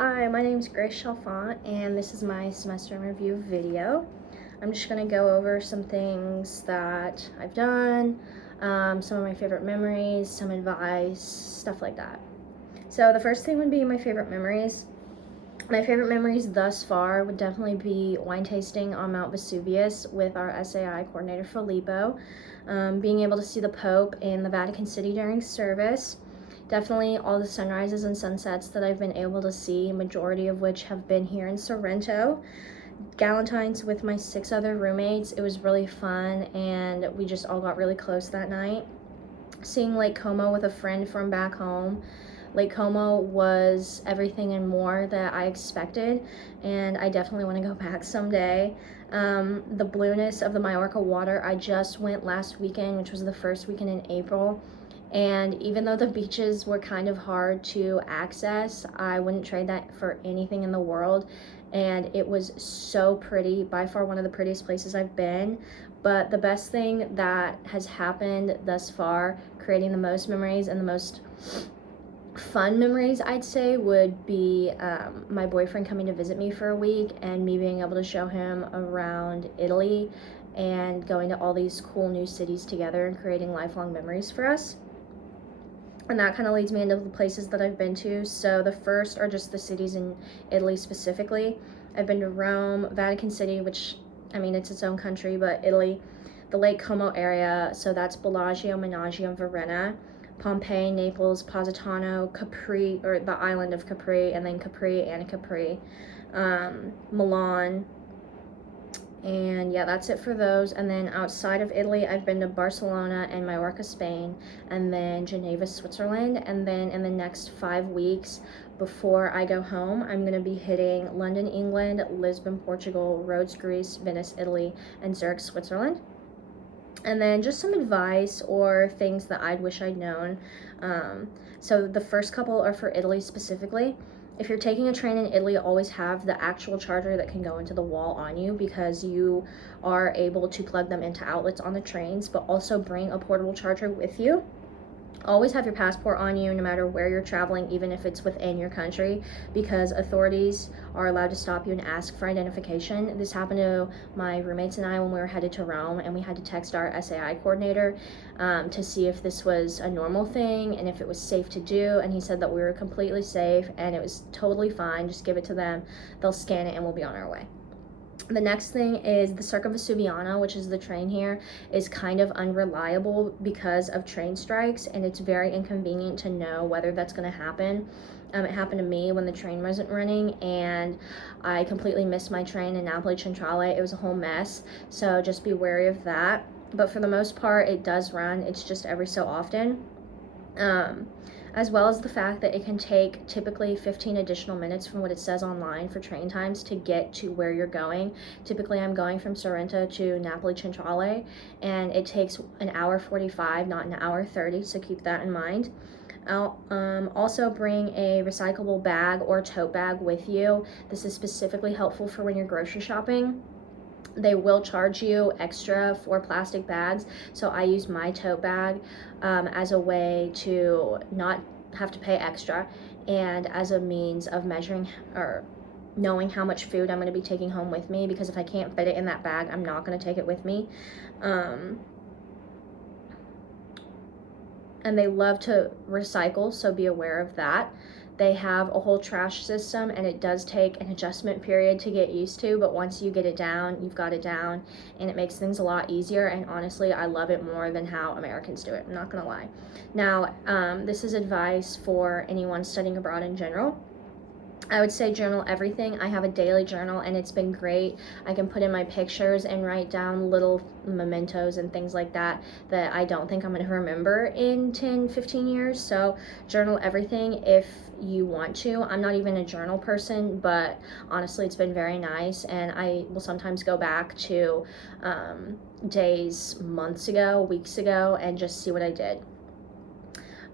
Hi, my name is Grace Chalfant, and this is my semester in review video. I'm just going to go over some things that I've done, some of my favorite memories, some advice, stuff like that. So the first thing would be my favorite memories. My favorite memories thus far would definitely be wine tasting on Mount Vesuvius with our SAI coordinator Filippo, being able to see the Pope in the Vatican City during service. Definitely all the sunrises and sunsets that I've been able to see, majority of which have been here in Sorrento. Galentine's with my 6 other roommates. It was really fun, and we just all got really close that night. Seeing Lake Como with a friend from back home. Lake Como was everything and more that I expected, and I definitely want to go back someday. The blueness of the Majorca water, I just went last weekend, which was the first weekend in April. And even though the beaches were kind of hard to access, I wouldn't trade that for anything in the world. And it was so pretty, by far one of the prettiest places I've been. But the best thing that has happened thus far, creating the most memories and the most fun memories, I'd say, would be my boyfriend coming to visit me for a week and me being able to show him around Italy and going to all these cool new cities together and creating lifelong memories for us. And that kind of leads me into the places that I've been to. So the first are just the cities in Italy specifically. I've been to Rome, Vatican City, which, I mean, it's its own country, but Italy, the Lake Como area, so that's Bellagio, Menaggio, and Varenna, Pompeii, Naples, Positano, Capri, or the island of Capri, and then Capri and Capri, Milan, and yeah, that's it for those. And then outside of Italy, I've been to Barcelona and Mallorca, Spain, and then Geneva, Switzerland. And then in the next 5 weeks before I go home, I'm going to be hitting London, England, Lisbon, Portugal, Rhodes, Greece, Venice, Italy, and Zurich, Switzerland. And then just some advice or things that I'd wish I'd known. So the first couple are for Italy specifically. If you're taking a train in Italy, always have the actual charger that can go into the wall on you, because you are able to plug them into outlets on the trains, but also bring a portable charger with you. Always have your passport on you no matter where you're traveling, even if it's within your country, because authorities are allowed to stop you and ask for identification. This happened to my roommates and I when we were headed to Rome, and we had to text our SAI coordinator to see if this was a normal thing and if it was safe to do, and he said that we were completely safe and it was totally fine. Just give it to them, they'll scan it, and we'll be on our way. The next thing is the Circa Vesuviana, which is the train here, is kind of unreliable because of train strikes, and it's very inconvenient to know whether that's going to happen. It happened to me when the train wasn't running, and I completely missed my train in Napoli Centrale. It was a whole mess, so just be wary of that. But for the most part, it does run. It's just every so often. As well as the fact that it can take typically 15 additional minutes from what it says online for train times to get to where you're going. Typically, I'm going from Sorrento to Napoli Centrale, and it takes an hour 45, not an hour 30, so keep that in mind. Also bring a recyclable bag or tote bag with you. This is specifically helpful for when you're grocery shopping. They will charge you extra for plastic bags, so I use my tote bag as a way to not have to pay extra, and as a means of measuring or knowing how much food I'm going to be taking home with me, because if I can't fit it in that bag, I'm not going to take it with me. And they love to recycle, so be aware of that. They have a whole trash system, and it does take an adjustment period to get used to, but once you get it down, you've got it down, and it makes things a lot easier. And honestly, I love it more than how Americans do it, I'm not gonna lie. Now, this is advice for anyone studying abroad in general. I would say journal everything. I have a daily journal, and it's been great. I can put in my pictures and write down little mementos and things like that that I don't think I'm going to remember in 10, 15 years. So journal everything if you want to. I'm not even a journal person, but honestly, it's been very nice, and I will sometimes go back to days, months ago, weeks ago, and just see what I did.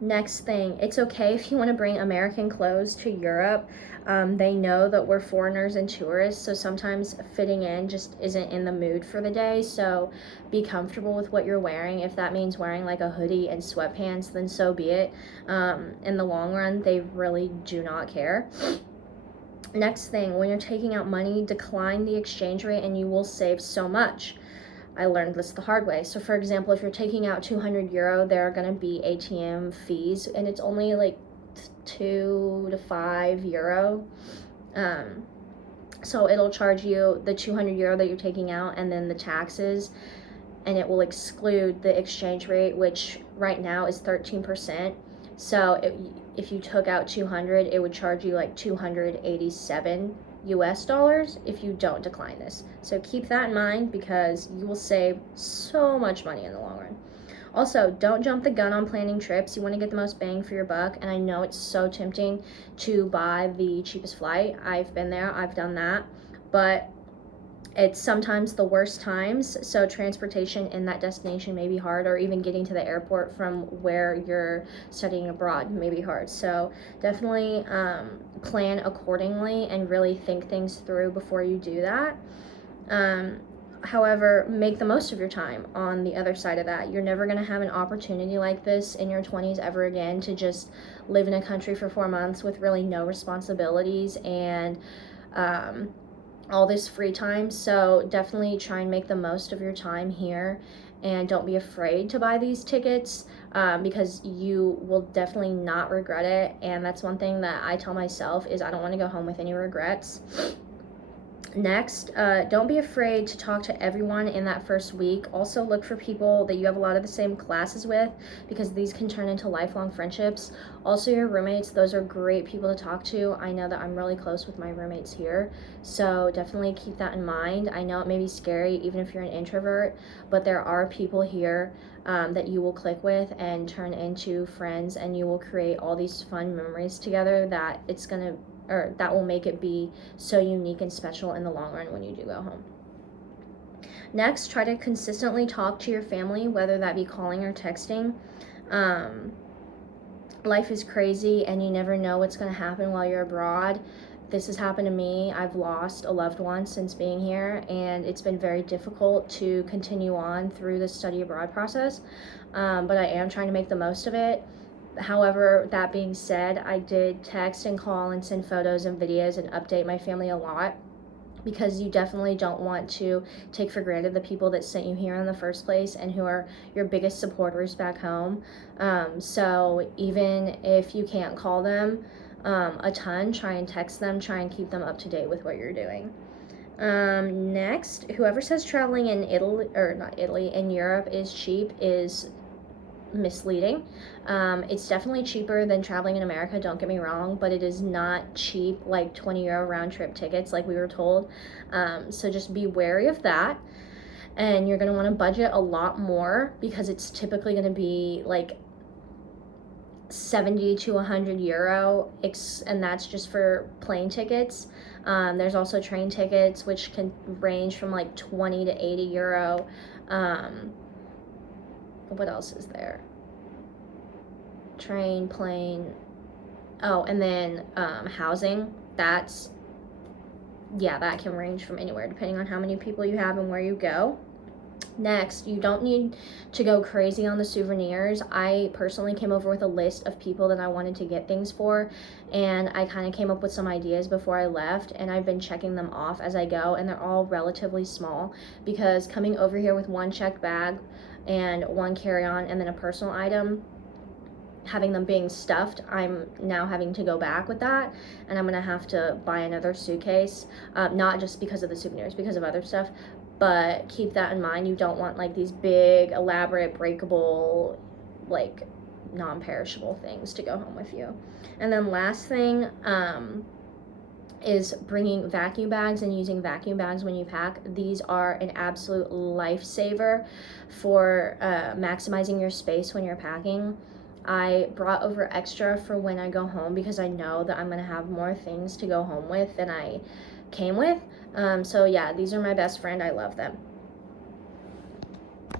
Next thing, it's okay if you want to bring American clothes to Europe. They know that we're foreigners and tourists, so sometimes fitting in just isn't in the mood for the day, so be comfortable with what you're wearing. If that means wearing like a hoodie and sweatpants, then so be it. In the long run, they really do not care. Next thing, when you're taking out money, decline the exchange rate and you will save so much. I learned this the hard way. So for example, if you're taking out 200 euro, there are going to be ATM fees, and it's only like 2 to 5 euro. So it'll charge you the 200 euro that you're taking out and then the taxes, and it will exclude the exchange rate, which right now is 13%. So if you took out 200, it would charge you like 287 US dollars if you don't decline this. So keep that in mind, because you will save so much money in the long run. Also, don't jump the gun on planning trips. You want to get the most bang for your buck, and I know it's so tempting to buy the cheapest flight. I've been there, I've done that, but it's sometimes the worst times, so transportation in that destination may be hard, or even getting to the airport from where you're studying abroad may be hard. So definitely plan accordingly and really think things through before you do that. However, make the most of your time on the other side of that. You're never going to have an opportunity like this in your 20s ever again, to just live in a country for 4 months with really no responsibilities and all this free time. So definitely try and make the most of your time here, and don't be afraid to buy these tickets, because you will definitely not regret it. And that's one thing that I tell myself, is I don't want to go home with any regrets. Next, don't be afraid to talk to everyone in that first week. Also look for people that you have a lot of the same classes with, because these can turn into lifelong friendships. Also your roommates, those are great people to talk to. I know that I'm really close with my roommates here, so definitely keep that in mind. I know it may be scary even if you're an introvert, but there are people here that you will click with and turn into friends, and you will create all these fun memories together that that will make it be so unique and special in the long run when you do go home. Next, try to consistently talk to your family, whether that be calling or texting. Life is crazy, and you never know what's going to happen while you're abroad. This has happened to me. I've lost a loved one since being here, and it's been very difficult to continue on through the study abroad process, but I am trying to make the most of it. However, that being said, I did text and call and send photos and videos and update my family a lot, because you definitely don't want to take for granted the people that sent you here in the first place and who are your biggest supporters back home. So even if you can't call them a ton, try and text them, try and keep them up to date with what you're doing. Next, whoever says traveling in in Europe is cheap is misleading. It's definitely cheaper than traveling in America, don't get me wrong, but it is not cheap like 20 euro round trip tickets like we were told. So just be wary of that, and you're going to want to budget a lot more, because it's typically going to be like 70 to 100 euro, and that's just for plane tickets. There's also train tickets, which can range from like 20 to 80 euro. What else is there? Train, plane. Oh, and then housing. That can range from anywhere depending on how many people you have and where you go. Next, you don't need to go crazy on the souvenirs. I personally came over with a list of people that I wanted to get things for, and I kind of came up with some ideas before I left, and I've been checking them off as I go, and they're all relatively small, because coming over here with one checked bag and one carry-on and then a personal item, having them being stuffed, I'm now having to go back with that, and I'm gonna have to buy another suitcase, not just because of the souvenirs, because of other stuff. But keep that in mind. You don't want like these big, elaborate, breakable, like non-perishable things to go home with you. And then last thing is bringing vacuum bags and using vacuum bags when you pack. These are an absolute lifesaver for maximizing your space when you're packing. I brought over extra for when I go home, because I know that I'm going to have more things to go home with than I came with. So yeah, these are my best friend. I love them.